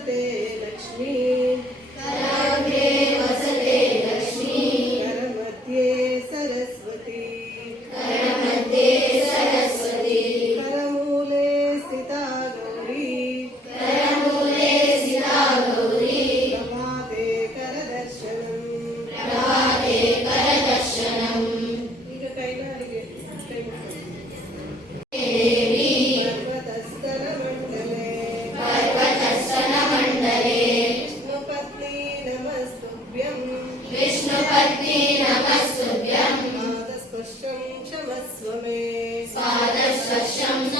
te नमस्तुभ्यं विष्णुपत्नी नमस्तुभ्यं पादस्पर्शं क्षमस्व मे पादस्पर्शं